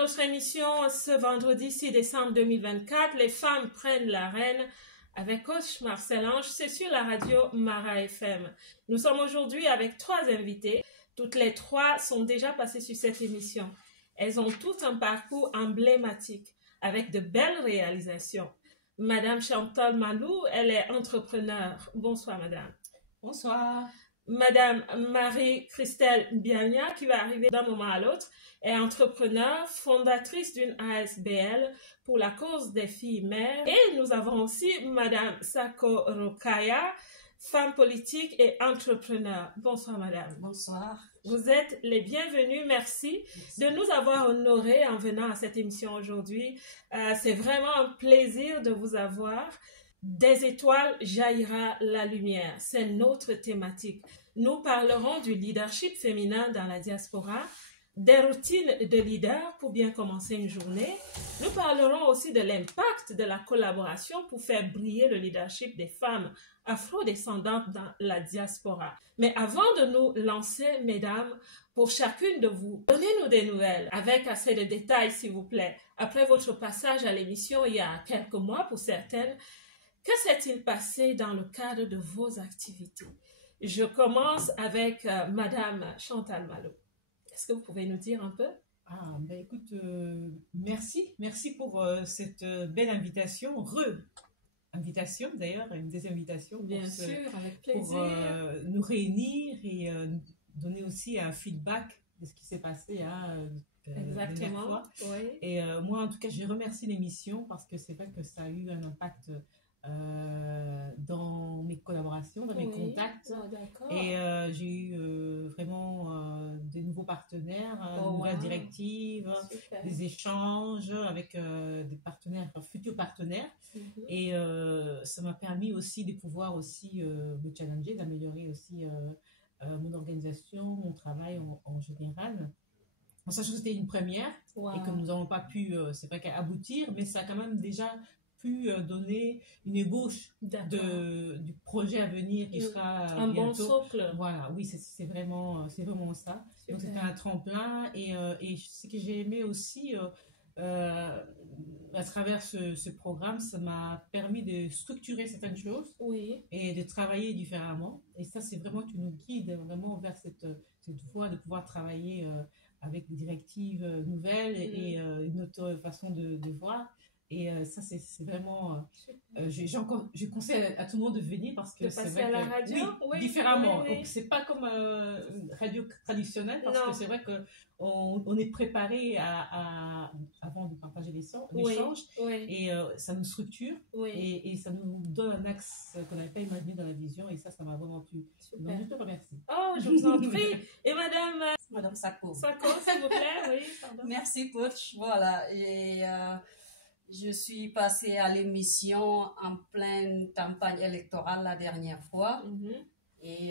notre émission ce vendredi 6 décembre 2024, les femmes prennent l'arène avec coach Marcel Ange, c'est sur la radio Mara FM. Nous sommes aujourd'hui avec 3 invités. Toutes les 3 sont déjà passées sur cette émission. Elles ont tout un parcours emblématique avec de belles réalisations. Madame Chantal Malou, elle est entrepreneure. Bonsoir madame. Bonsoir. Madame Marie-Christelle Biagna, qui va arriver d'un moment à l'autre, est entrepreneure, fondatrice d'une ASBL pour la cause des filles mères. Et nous avons aussi Madame Sako Rokaya, femme politique et entrepreneur. Bonsoir madame. Bonsoir. Vous êtes les bienvenus. Merci de nous avoir honorés en venant à cette émission aujourd'hui. C'est vraiment un plaisir de vous avoir. Des étoiles jaillira la lumière. C'est notre thématique. Nous parlerons du leadership féminin dans la diaspora, des routines de leader pour bien commencer une journée. Nous parlerons aussi de l'impact de la collaboration pour faire briller le leadership des femmes afro-descendantes dans la diaspora. Mais avant de nous lancer, mesdames, pour chacune de vous, donnez-nous des nouvelles avec assez de détails, s'il vous plaît. Après votre passage à l'émission il y a quelques mois pour certaines, que s'est-il passé dans le cadre de vos activités? Je commence avec Madame Chantal Malou. Est-ce que vous pouvez nous dire un peu? Écoute, merci pour cette belle invitation, invitation d'ailleurs, une des invitations. Bien sûr, avec plaisir. Pour nous réunir et donner aussi un feedback de ce qui s'est passé exactement. Fois. Oui. Et moi, en tout cas, je remercie l'émission parce que c'est vrai que ça a eu un impact dans mes collaborations, dans mes contacts. Et j'ai eu vraiment des nouveaux partenaires, de nouvelles directives, des échanges avec des partenaires, futurs partenaires. Et ça m'a permis aussi de pouvoir aussi me challenger, d'améliorer aussi mon organisation, mon travail en général. En sachant que c'était une première et que nous n'avons pas pu, c'est vrai qu'aboutir, mais ça a quand même déjà pu donner une ébauche du projet à venir qui sera un bientôt. Bon socle. Voilà, oui, c'est vraiment ça. Super. Donc c'était un tremplin et ce que j'ai aimé aussi à travers ce programme, ça m'a permis de structurer certaines choses et de travailler différemment. Et ça, c'est vraiment, tu nous guides vraiment vers cette voie de pouvoir travailler avec des directives nouvelles et une autre façon de voir. Et ça, c'est vraiment... je conseille à tout le monde de venir parce que c'est vrai à la radio, différemment. Donc, c'est pas comme une radio traditionnelle parce que c'est vrai qu'on est préparé avant de partager l'échange et ça nous structure et ça nous donne un axe qu'on n'avait pas imaginé dans la vision et ça m'a vraiment plu. Donc, je te remercie. Oh, je vous en prie. Et Madame Sako. Sako, s'il vous plaît, oui, pardon. Merci, coach. Voilà. Et je suis passée à l'émission en pleine campagne électorale la dernière fois. Et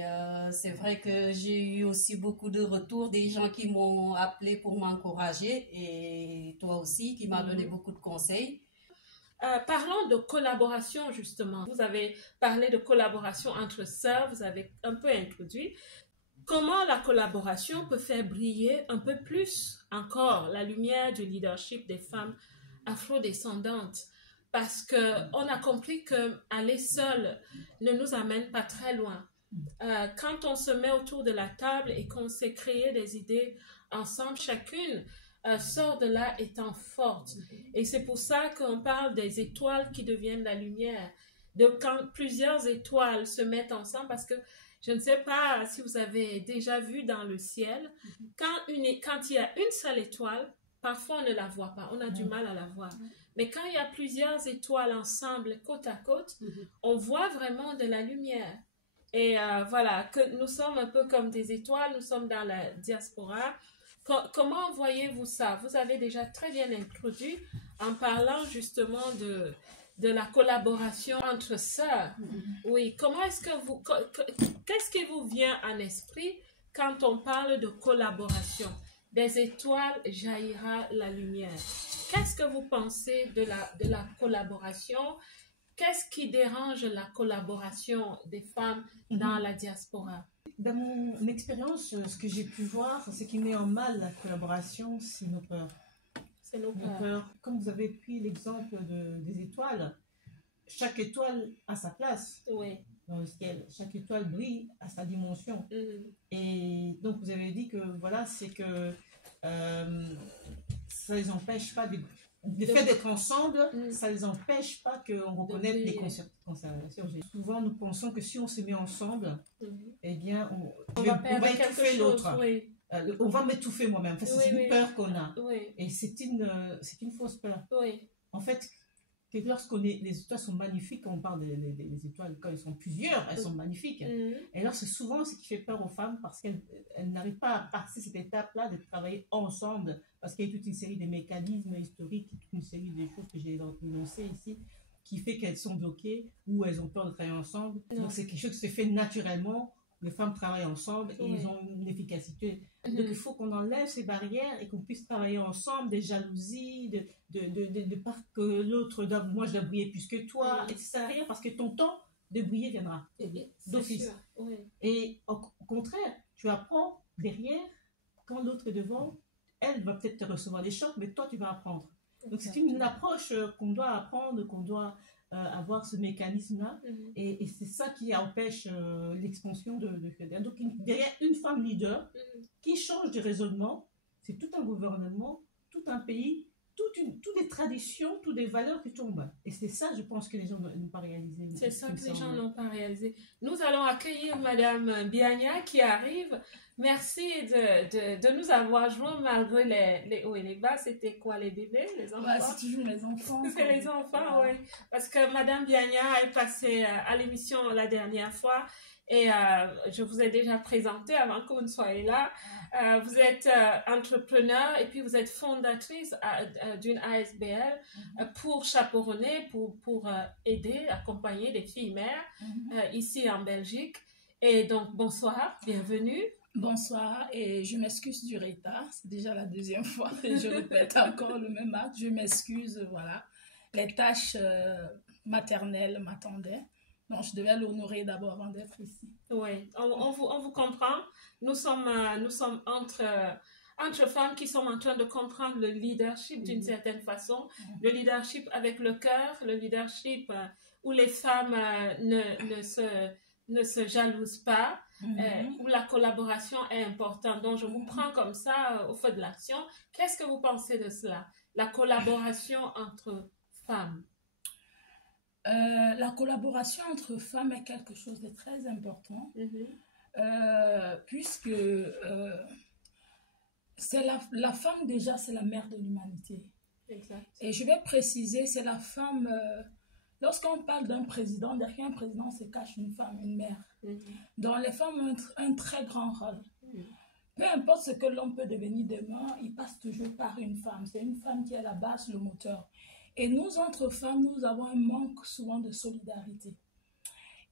c'est vrai que j'ai eu aussi beaucoup de retours, des gens qui m'ont appelé pour m'encourager et toi aussi qui m'as donné beaucoup de conseils. Parlons de collaboration justement. Vous avez parlé de collaboration entre sœurs, vous avez un peu introduit. Comment la collaboration peut faire briller un peu plus encore la lumière du leadership des femmes afro-descendantes? Parce qu'on a compris qu'aller seul ne nous amène pas très loin. Quand on se met autour de la table et qu'on s'est créé des idées ensemble, chacune sort de là étant forte. Et c'est pour ça qu'on parle des étoiles qui deviennent la lumière. Quand plusieurs étoiles se mettent ensemble, parce que je ne sais pas si vous avez déjà vu dans le ciel, quand il y a une seule étoile, parfois on ne la voit pas, on a du mal à la voir. Mais quand il y a plusieurs étoiles ensemble, côte à côte, on voit vraiment de la lumière. Et voilà, que nous sommes un peu comme des étoiles, nous sommes dans la diaspora. Comment voyez-vous ça? Vous avez déjà très bien introduit en parlant justement de la collaboration entre sœurs. Oui, comment est-ce que qu'est-ce qui vous vient en esprit quand on parle de collaboration? Des étoiles jaillira la lumière. Qu'est-ce que vous pensez de la collaboration? Qu'est-ce qui dérange la collaboration des femmes dans la diaspora? Dans mon expérience, ce que j'ai pu voir, ce qui met en mal la collaboration, c'est nos peurs. C'est nos peurs. Comme vous avez pris l'exemple des étoiles, chaque étoile a sa place dans le ciel. Chaque étoile brille à sa dimension. Et donc, vous avez dit que, voilà, c'est que ça ne les empêche pas le fait d'être ensemble, ça ne les empêche pas qu'on reconnaisse les constellations. Souvent, nous pensons que si on se met ensemble, eh bien, on va étouffer l'autre. On va m'étouffer moi-même. Enfin, c'est une peur qu'on a. Et c'est une fausse peur. En fait, les étoiles sont magnifiques, quand on parle des étoiles, quand elles sont plusieurs, elles sont magnifiques. Et alors, c'est souvent ce qui fait peur aux femmes parce qu'elles n'arrivent pas à passer cette étape-là de travailler ensemble. Parce qu'il y a toute une série de mécanismes historiques, toute une série de choses que j'ai énoncées ici, qui fait qu'elles sont bloquées ou elles ont peur de travailler ensemble. Donc, c'est quelque chose qui se fait naturellement. Les femmes travaillent ensemble et ils ont une efficacité. Donc, il faut qu'on enlève ces barrières et qu'on puisse travailler ensemble, des jalousies, de pas que l'autre, moi je dois briller plus que toi, et ça sert à rien parce que ton temps de briller viendra d'office. Et au contraire, tu apprends derrière, quand l'autre est devant, elle va peut-être te recevoir des chocs, mais toi tu vas apprendre. Donc, c'est une approche qu'on doit apprendre, qu'on doit avoir ce mécanisme-là, et c'est ça qui empêche l'expansion de Donc, derrière une femme leader qui change de raisonnement, c'est tout un gouvernement, tout un pays, toutes des traditions, toutes des valeurs qui tombent. Et c'est ça, je pense, que les gens n'ont pas réalisé. C'est ça que les gens n'ont pas réalisé. Nous allons accueillir Madame Biagna qui arrive. Merci de nous avoir joints malgré les hauts et les bas. C'était quoi, les bébés, les enfants? C'est toujours les enfants. C'est les enfants, oui. Parce que Madame Biagna est passée à l'émission la dernière fois et je vous ai déjà présenté avant que vous ne soyez là. Vous êtes entrepreneur et puis vous êtes fondatrice d'une ASBL pour chaperonner, pour aider, accompagner des filles mères ici en Belgique. Et donc, bonsoir, bienvenue. Bonsoir, et je m'excuse du retard, c'est déjà la deuxième fois et je répète encore le même acte, je m'excuse, voilà. Les tâches maternelles m'attendaient, donc je devais l'honorer d'abord avant d'être ici. Oui, on vous comprend, nous sommes entre femmes qui sommes en train de comprendre le leadership d'une certaine façon, le leadership avec le cœur, le leadership où les femmes ne se jalousent pas, où la collaboration est importante. Donc, je vous prends comme ça au feu de l'action. Qu'est-ce que vous pensez de cela? La collaboration entre femmes. La collaboration entre femmes est quelque chose de très important, puisque c'est la femme déjà, c'est la mère de l'humanité. Exact. Et je vais préciser, c'est la femme... Lorsqu'on parle d'un président, derrière un président se cache une femme, une mère. Donc les femmes ont un très grand rôle. Peu importe ce que l'homme peut devenir demain, il passe toujours par une femme. C'est une femme qui est à la base, le moteur. Et nous, entre femmes, nous avons un manque souvent de solidarité.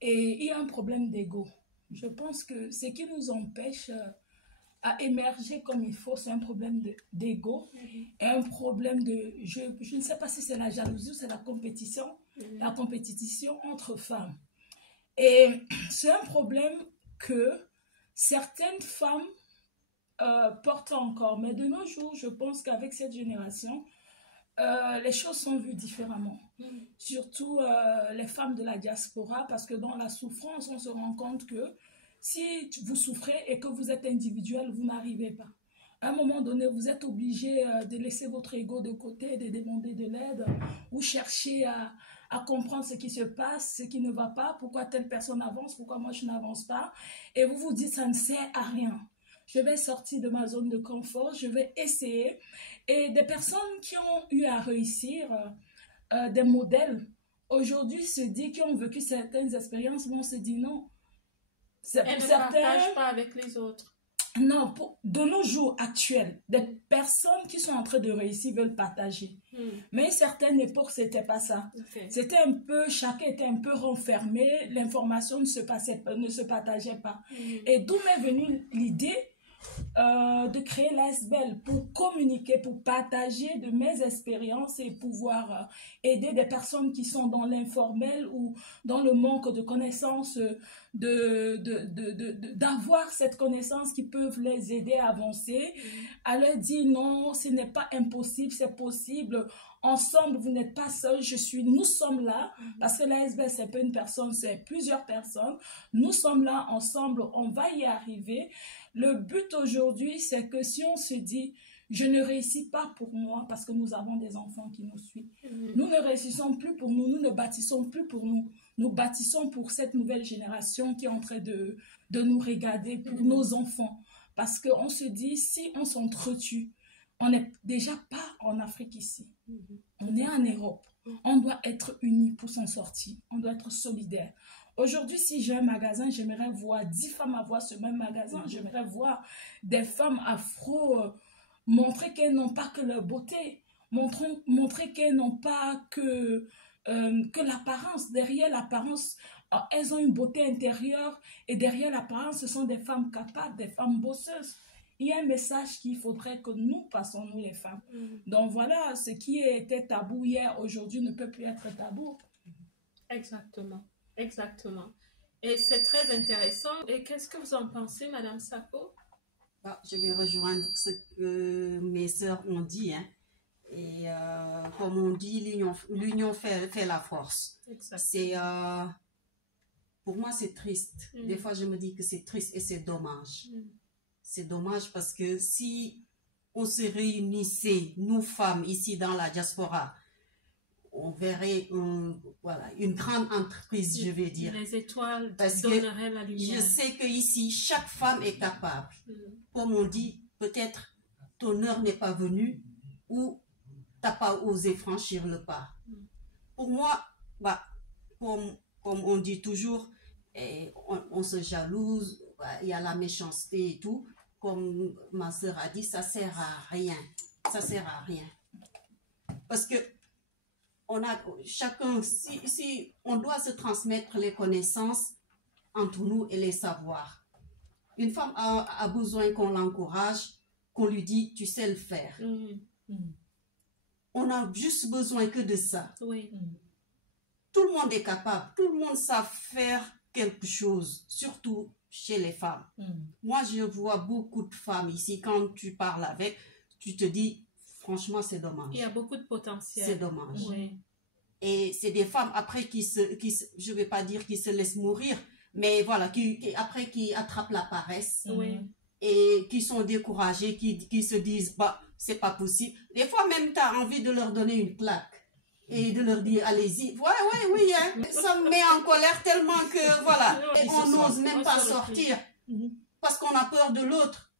Et il y a un problème d'ego. Je pense que ce qui nous empêche à émerger comme il faut, c'est un problème d'ego et un problème de... Je ne sais pas si c'est la jalousie ou c'est la compétition entre femmes. Et c'est un problème que certaines femmes portent encore. Mais de nos jours, je pense qu'avec cette génération, les choses sont vues différemment. Surtout les femmes de la diaspora, parce que dans la souffrance, on se rend compte que si vous souffrez et que vous êtes individuel, vous n'arrivez pas. À un moment donné, vous êtes obligé de laisser votre ego de côté, de demander de l'aide ou chercher à comprendre ce qui se passe, ce qui ne va pas, pourquoi telle personne avance, pourquoi moi je n'avance pas. Et vous vous dites, ça ne sert à rien. Je vais sortir de ma zone de confort, je vais essayer. Et des personnes qui ont eu à réussir, des modèles, aujourd'hui se disent, qui ont vécu certaines expériences, vont se dire non. Elles ne partagent pas avec les autres. Non, de nos jours actuels, des personnes qui sont en train de réussir veulent partager. Mais à une certaine époque, ce n'était pas ça. C'était un peu, chacun était un peu renfermé, l'information ne se partageait pas. Et d'où m'est venue l'idée de créer l'ASBEL pour communiquer, pour partager de mes expériences et pouvoir aider des personnes qui sont dans l'informel ou dans le manque de connaissances, d'avoir cette connaissance qui peuvent les aider à avancer, à leur dire non, ce n'est pas impossible, c'est possible. Ensemble, vous n'êtes pas seul, nous sommes là, parce que l'ASBEL, c'est pas une personne, c'est plusieurs personnes. Nous sommes là, ensemble, on va y arriver. Le but aujourd'hui, c'est que si on se dit, je ne réussis pas pour moi, parce que nous avons des enfants qui nous suivent. Nous ne réussissons plus pour nous, nous ne bâtissons plus pour nous. Nous bâtissons pour cette nouvelle génération qui est en train de nous regarder, pour nos enfants. Parce qu'on se dit, si on s'entretue, on n'est déjà pas en Afrique ici. On est en Europe. On doit être unis pour s'en sortir. On doit être solidaires. Aujourd'hui, si j'ai un magasin, j'aimerais voir 10 femmes avoir ce même magasin. J'aimerais voir des femmes afro montrer qu'elles n'ont pas que leur beauté. Montrer qu'elles n'ont pas que l'apparence. Derrière l'apparence, elles ont une beauté intérieure. Et derrière l'apparence, ce sont des femmes capables, des femmes bosseuses. Il y a un message qu'il faudrait que nous passons, nous les femmes. Donc voilà, ce qui était tabou hier, aujourd'hui ne peut plus être tabou. Exactement, exactement. Et c'est très intéressant. Et qu'est-ce que vous en pensez, Madame Sako? Je vais rejoindre ce que mes sœurs ont dit. Hein. Et comme on dit, l'union fait la force. C'est, pour moi, c'est triste. Des fois, je me dis que c'est triste et c'est dommage. C'est dommage parce que si on se réunissait, nous femmes, ici dans la diaspora, on verrait une grande entreprise, je vais dire. Les étoiles donneraient la lumière. Je sais qu'ici, chaque femme est capable. Comme on dit, peut-être ton heure n'est pas venue ou tu n'as pas osé franchir le pas. Pour moi, comme on dit toujours, on se jalouse, il y a la méchanceté et tout. Comme ma sœur a dit, ça sert à rien. Ça sert à rien. Parce que on a chacun, si on doit se transmettre les connaissances entre nous et les savoirs. Une femme a besoin qu'on l'encourage, qu'on lui dit, tu sais le faire. On a juste besoin que de ça. Oui. Tout le monde est capable, tout le monde sait faire quelque chose, surtout chez les femmes. Moi, je vois beaucoup de femmes ici, quand tu parles avec, tu te dis, franchement, c'est dommage. Il y a beaucoup de potentiel. C'est dommage. Oui. Et c'est des femmes, après, je ne vais pas dire qui se laissent mourir, mais voilà, après, qui attrapent la paresse. Oui. Et qui sont découragées, qui se disent, c'est pas possible. Des fois, même, tu as envie de leur donner une claque. Et de leur dire, allez-y. Oui, hein. Ça me met en colère tellement que, voilà. Et on n'ose même pas sortir. Parce qu'on a peur de l'autre.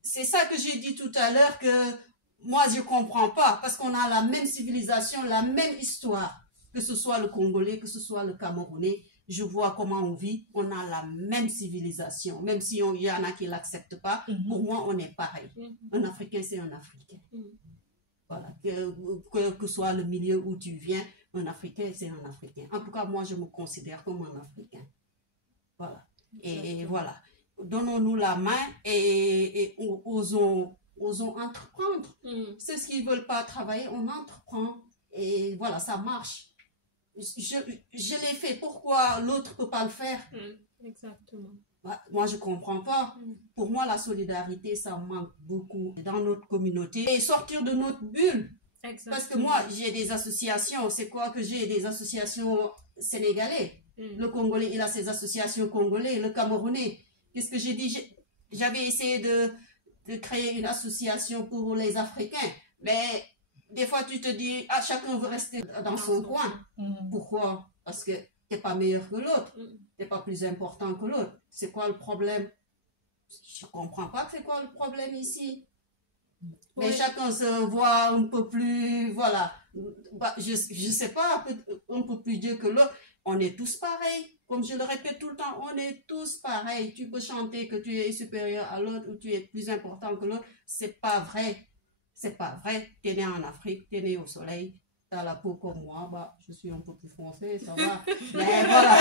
C'est ça que j'ai dit tout à l'heure, que moi, je comprends pas. Parce qu'on a la même civilisation, la même histoire. Que ce soit le Congolais, que ce soit le Camerounais. Je vois comment on vit. On a la même civilisation. Même si il y en a qui l'acceptent pas. Pour moi, on est pareil. Un Africain, c'est un Africain. Voilà, que soit le milieu où tu viens, un Africain, c'est un Africain. En tout cas, moi, je me considère comme un Africain. Voilà. Et voilà. Donnons-nous la main et osons entreprendre. Ceux qui ne veulent pas travailler, on entreprend. Et voilà, ça marche. Je l'ai fait. Pourquoi l'autre ne peut pas le faire? Exactement. Moi, je ne comprends pas. Pour moi, la solidarité, ça manque beaucoup dans notre communauté. Et sortir de notre bulle. Exactement. Parce que moi, j'ai des associations. C'est quoi que j'ai? Des associations sénégalais. Le Congolais, il a ses associations congolais. Le Camerounais. Qu'est-ce que j'ai dit? J'avais essayé de créer une association pour les Africains. Mais des fois, tu te dis, chacun veut rester dans son coin. Pourquoi? Parce que tu n'es pas meilleur que l'autre. Tu n'es pas plus important que l'autre. C'est quoi le problème? Je ne comprends pas c'est quoi le problème ici. Mais chacun se voit un peu plus, voilà. Je ne sais pas, un peu plus Dieu que l'autre. On est tous pareils. Comme je le répète tout le temps, on est tous pareils. Tu peux chanter que tu es supérieur à l'autre ou tu es plus important que l'autre. C'est pas vrai. C'est pas vrai. Tu es né en Afrique, tu es né au soleil. Tu as la peau comme moi. Je suis un peu plus foncée, ça va. Mais voilà.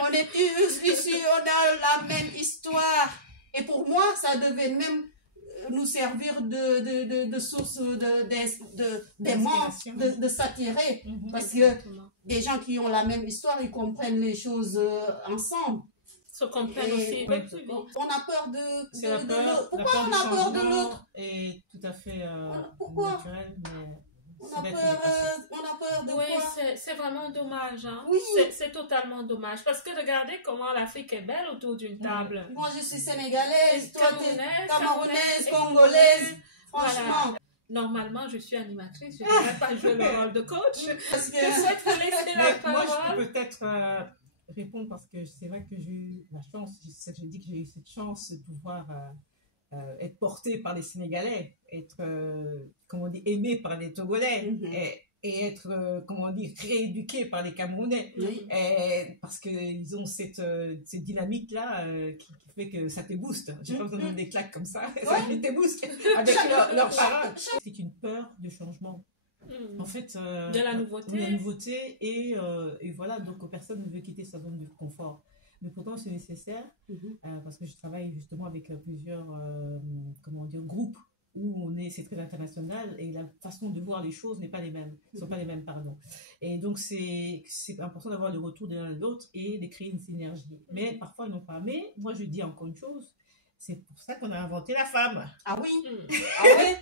On est tous ici, on a la même histoire. Et pour moi, ça devait même nous servir de source d'aimant, de s'attirer. Parce que des gens qui ont la même histoire, ils comprennent les choses ensemble. Se comprennent aussi. On a peur de l'autre. Pourquoi on a peur de l'autre? Et tout à fait naturel, mais... On a peur de oui, quoi? C'est vraiment dommage. Hein? Oui. C'est totalement dommage. Parce que regardez comment l'Afrique est belle autour d'une table. Moi, je suis sénégalaise, toi, tu es camerounaise, congolaise. Franchement. Voilà. Normalement, je suis animatrice. Je ne devrais pas jouer le rôle de coach. Parce que... Je souhaite vous laisser la parole. Moi, je peux peut-être répondre parce que c'est vrai que j'ai eu la chance, je dis que j'ai eu cette chance de pouvoir... être porté par les Sénégalais, être, comment on dit, aimé par les Togolais, et être, comment on dit, rééduqué par les Camerounais. Parce qu'ils ont cette dynamique-là qui fait que ça te booste. J'ai pas besoin de des claques comme ça, ça te booste avec leurs paroles. C'est une peur de changement. En fait, de la nouveauté. De la nouveauté, et voilà, donc personne ne veut quitter sa zone de confort. Mais pourtant, c'est nécessaire parce que je travaille justement avec plusieurs comment dire, groupes où c'est très international et la façon de voir les choses n'est pas les mêmes, sont pas les mêmes, pardon. Et donc, c'est important d'avoir le retour de l'un de l'autre et de créer une synergie. Mais parfois, ils n'ont pas. Mais moi, je dis encore une chose, c'est pour ça qu'on a inventé la femme. Ah oui. Ah oui.